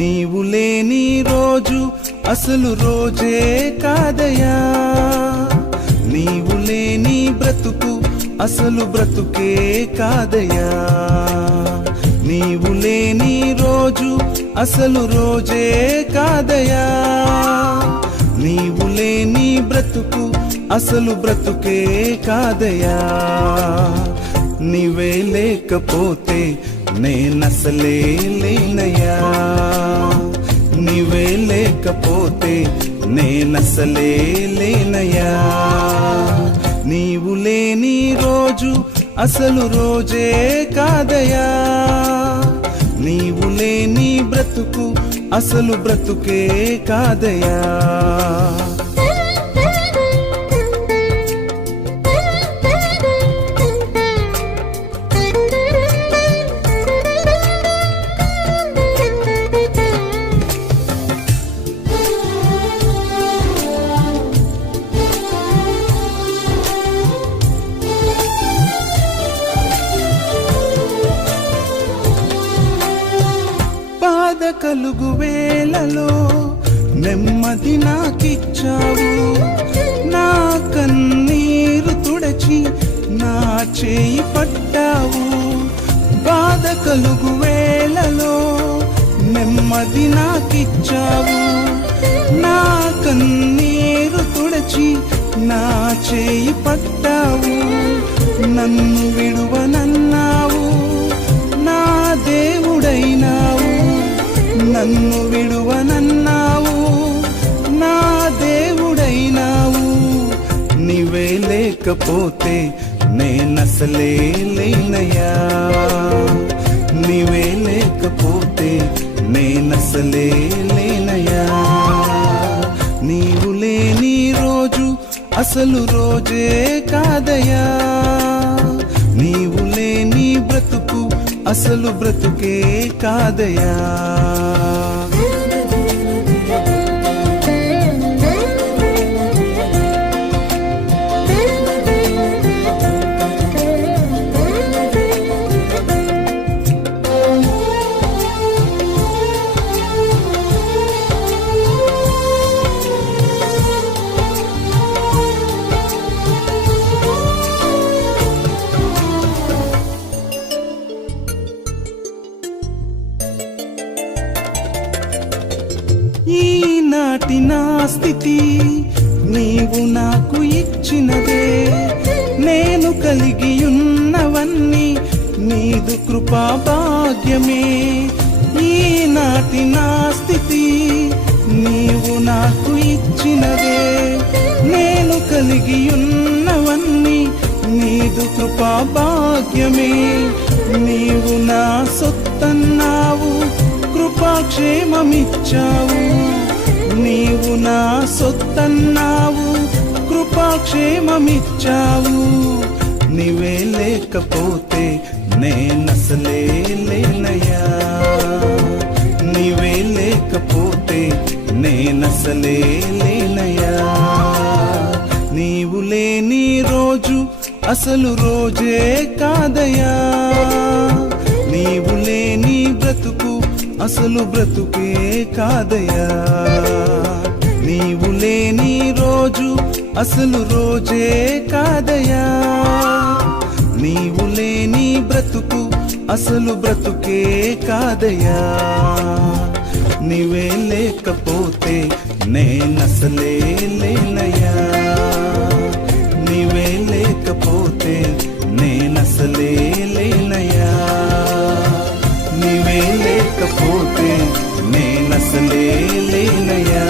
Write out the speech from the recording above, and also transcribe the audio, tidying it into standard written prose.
నీవు లేని రోజు అసలు రోజే కాదయా, నీవు లేని బ్రతుకు అసలు బ్రతుకే కాదయా, నీవు లేని రోజు అసలు రోజే కాదయా, నీవు లేని బ్రతుకు అసలు బ్రతుకే కాదయా. నీవే లేకపోతే నేనసలే లేనయ్యా, నీవే లేకపోతే నేనసలే లేనయ్యా. నీవు లేని రోజు అసలు రోజే కాదయా, నీవు లేని బ్రతుకు అసలు బ్రతుకే కాదయా. బాధ కలుగు వేళలో నెమ్మది నాకిచ్చావు, నా కన్నీరు తుడచి నా చేయి పట్టావు. బాధ కలుగు వేళలో నెమ్మది నాకిచ్చావు, నా కన్నీరు తుడచి నా చేయి పట్టావు. నన్ను విడువనన్నావు, నా దేవుడైనావు, నన్ను విడువనన్నావు, నా దేవుడైనావు. నీవే లేకపోతే నేనసలే లేనయ్యా, నీవే లేకపోతే నేనసలే లేనయ్యా. నీవు లేని రోజు అసలు రోజే కాదయా, నీవు లేని బ్రతుకు అసలు బ్రతుకే కాదయా. ఈనాటి నా స్థితి నీవు నాకు ఇచ్చినదే, నేను కలిగి ఉన్నవన్నీ నీదు కృపా భాగ్యమే. ఈనాటి నా స్థితి నీవు నాకు ఇచ్చినదే, నేను కలిగి ఉన్నవన్నీ నీదు కృపా భాగ్యమే. నీవు నా సొత్తన్నావు, కృపాక్షేమమిచ్చావు, నీవు నా సొత్తన్నావు, కృపాక్షేమమిచ్చావు. నీవే లేకపోతే నేనసలే లేనయ్యా, నీవే లేకపోతే నేనసలే లేనయ్యా. నీవు లేని రోజు అసలు రోజే కాదయా, నీవు లేని బ్రతుకు అసలు బ్రతుకే కాదయా. నీవు లేని రోజు అసలు రోజే కాదయా, నీవు లేని బ్రతుకు అసలు బ్రతుకే కాదయా. నీవే లేకపోతే నేనసలే లేనయ్యా, నీవే లేకపోతే నేనసలే లేనయ్యా, నీవే లేకపోతే నేనసలే లేనయ్యా.